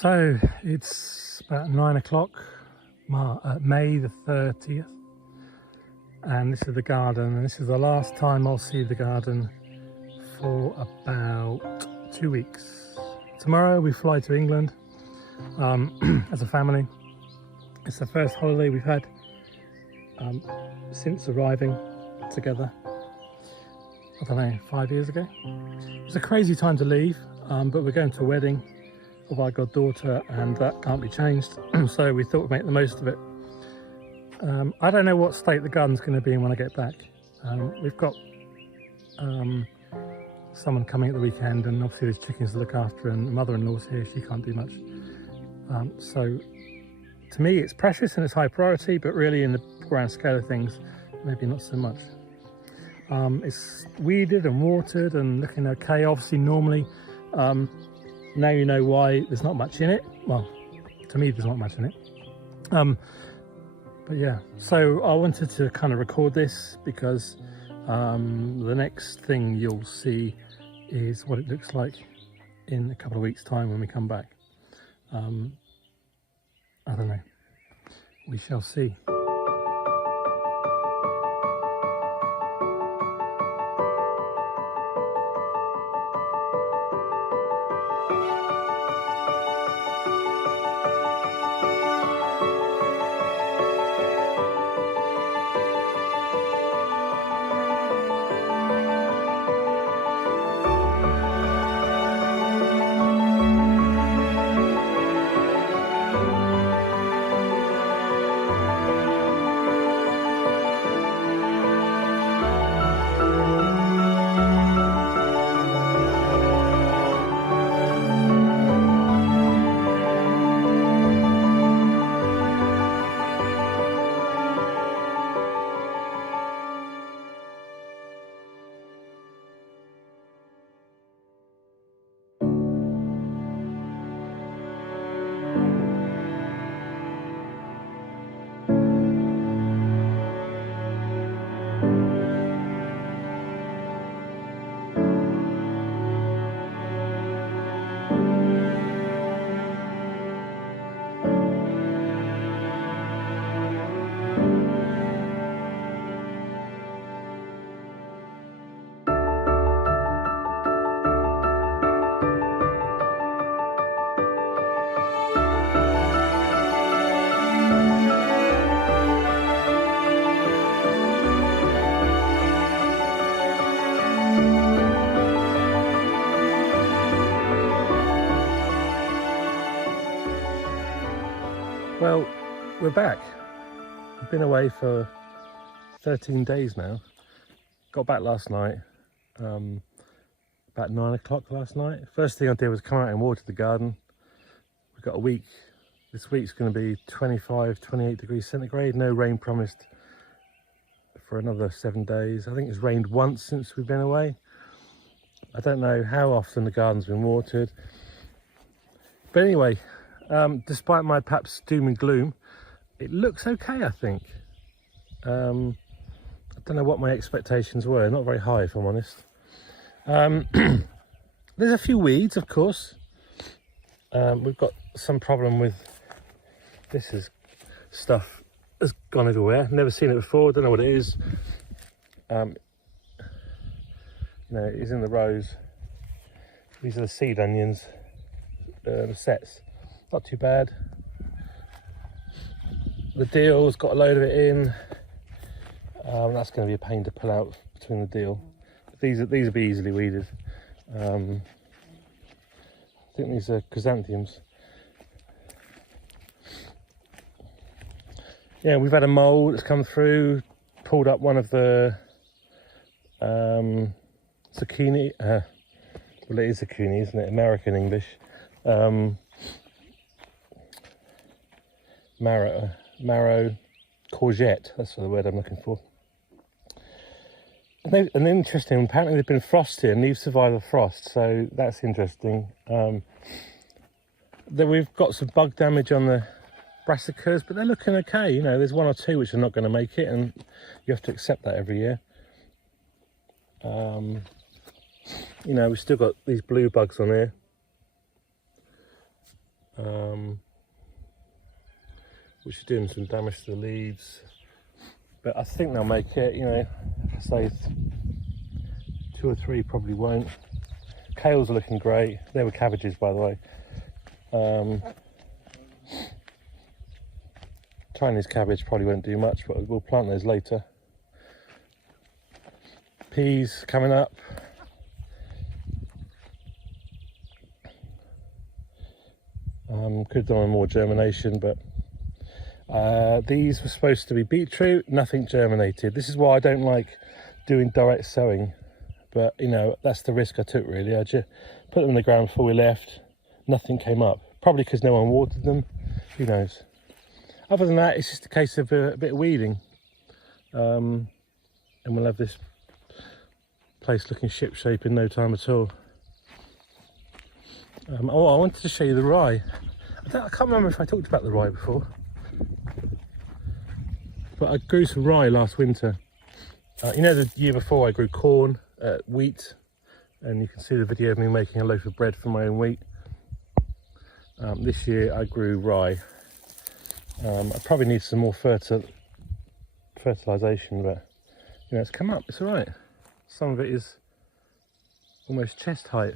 So it's about 9 o'clock, May the 30th, and this is the garden, and this is the last time I'll see the garden for about 2 weeks. Tomorrow we fly to England as a family. It's the first holiday we've had since arriving together, I don't know, 5 years ago. It's a crazy time to leave, but we're going to a wedding of our goddaughter and that can't be changed. So we thought we'd make the most of it. I don't know what state the garden's going to be in when I get back. We've got someone coming at the weekend, and obviously there's chickens to look after, and the mother-in-law's here, she can't do much. So to me it's precious and it's high priority, but really in the grand scale of things, maybe not so much. It's weeded and watered and looking okay. Obviously normally, now you know why there's not much in it. Well, to me there's not much in it. But yeah, so I wanted to kind of record this because the next thing you'll see is what it looks like in a couple of weeks' time when we come back. I don't know, we shall see. Well, we're back. We've been away for 13 days now. Got back last night, about 9 o'clock last night. First thing I did was come out and water the garden. We've got a week. This week's going to be 25, 28 degrees centigrade. No rain promised for another 7 days. I think it's rained once since we've been away. I don't know how often the garden's been watered. But anyway, despite my perhaps doom and gloom, it looks okay, I think. I don't know what my expectations were, not very high if I'm honest. There's a few weeds, of course. We've got some problem with stuff has gone everywhere. Never seen it before, don't know what it is. You know, it is in the rows. These are the seed onions, the sets. Not too bad. The deal's got a load of it in. That's going to be a pain to pull out between the deal. These will be easily weeded. I think these are chrysanthemums. Yeah, we've had a mole that's come through, pulled up one of the zucchini. Well, it is zucchini, isn't it? American English. Marrow courgette, that's the word I'm looking for. And interesting, apparently they've been frosted and they've survived the frost, so that's interesting. Then we've got some bug damage on the brassicas, but they're looking okay. You know, there's one or two which are not going to make it, and you have to accept that every year. You know, we've still got these blue bugs on here. which is doing some damage to the leaves. But I think they'll make it, you know. I say 2 or 3 probably won't. Kales are looking great. They were cabbages, by the way. Chinese cabbage probably won't do much, but we'll plant those later. Peas coming up. Could have done more germination, but these were supposed to be beetroot, nothing germinated. This is why I don't like doing direct sowing, but you know, that's the risk I took really. I just put them in the ground before we left, nothing came up, probably because no one watered them, who knows. Other than that, it's just a case of a bit of weeding, and we'll have this place looking ship-shape in no time at all. Oh, I wanted to show you the rye. I can't remember if I talked about the rye before, but I grew some rye last winter. You know, the year before I grew corn, wheat, and you can see the video of me making a loaf of bread from my own wheat. This year I grew rye. I probably need some more fertilisation, but you know, it's come up, it's all right. Some of it is almost chest height.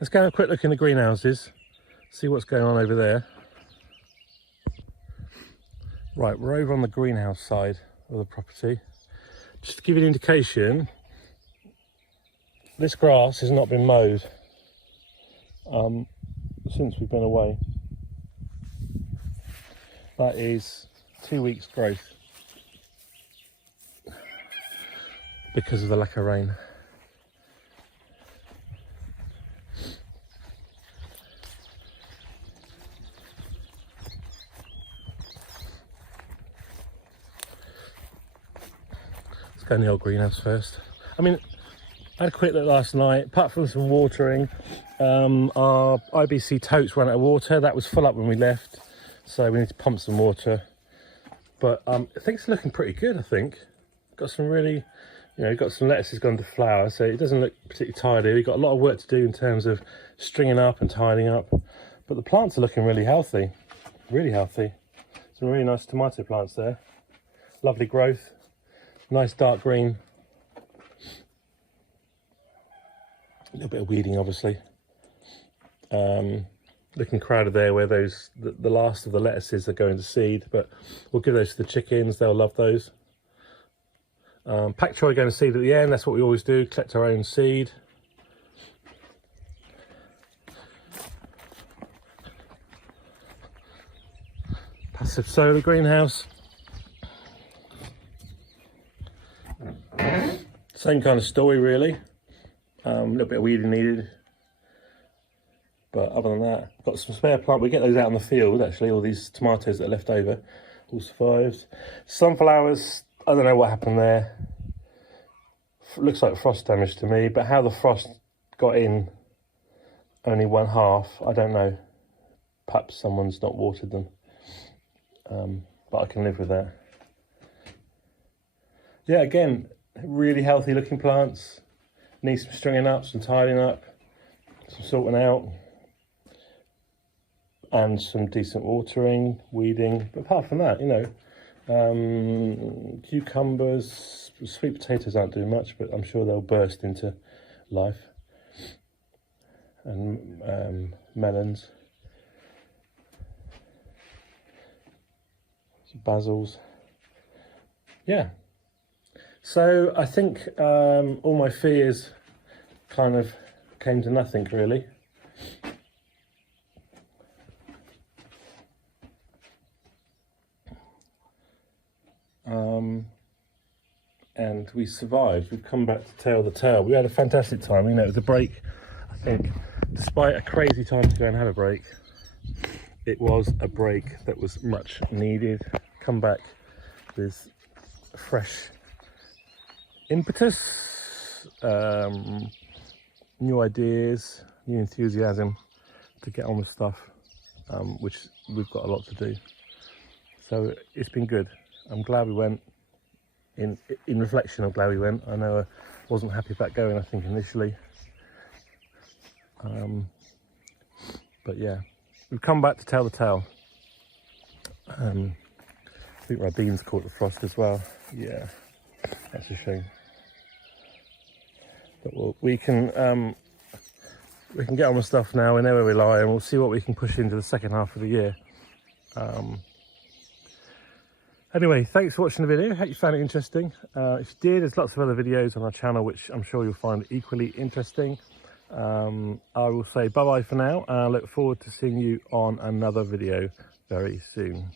Let's go and have a quick look in the greenhouses, see what's going on over there. Right, we're over on the greenhouse side of the property. Just to give you an indication, this grass has not been mowed since we've been away. That is 2 weeks growth because of the lack of rain. Let's go in the old greenhouse first. I mean, I had a quick look last night. Apart from some watering, our IBC totes ran out of water. That was full up when we left, so we need to pump some water. But I think it's looking pretty good. I think got some really, you know, got some lettuces gone to flower, so it doesn't look particularly tidy. We've got a lot of work to do in terms of stringing up and tidying up, but the plants are looking really healthy, really healthy. Some really nice tomato plants there. Lovely growth, nice dark green. A little bit of weeding, obviously. Looking crowded there where those the last of the lettuces are going to seed, but we'll give those to the chickens. They'll love those. Pak choy going to seed at the end. That's what we always do, collect our own seed. Passive solar greenhouse. Same kind of story really. A little bit of weeding needed, but other than that, got some spare plant. We get those out in the field actually. All these tomatoes that are left over all survived. Sunflowers, I don't know what happened there. Looks like frost damage to me, but how the frost got in only one half, I don't know. Perhaps someone's not watered them, but I can live with that. Yeah, again, really healthy looking plants. Need some stringing up, some tidying up, some sorting out, and some decent watering, weeding. But apart from that, you know, cucumbers, sweet potatoes aren't doing much, but I'm sure they'll burst into life. And melons, some basils. Yeah. So I think all my fears kind of came to nothing really. And we survived. We've come back to tell the tale. We had a fantastic time. You know, it was a break. I think despite a crazy time to go and have a break, it was a break that was much needed. Come back with fresh impetus, new ideas, new enthusiasm to get on with stuff, which we've got a lot to do. So it's been good. I'm glad we went. In reflection, I'm glad we went. I know I wasn't happy about going, I think, initially. But yeah, we've come back to tell the tale. I think my beans caught the frost as well. Yeah, that's a shame. But we can get on with stuff now. We know where we lie, and we'll see what we can push into the second half of the year. Anyway, thanks for watching the video. Hope you found it interesting. If you did, there's lots of other videos on our channel which I'm sure you'll find equally interesting. I will say bye bye for now, and I look forward to seeing you on another video very soon.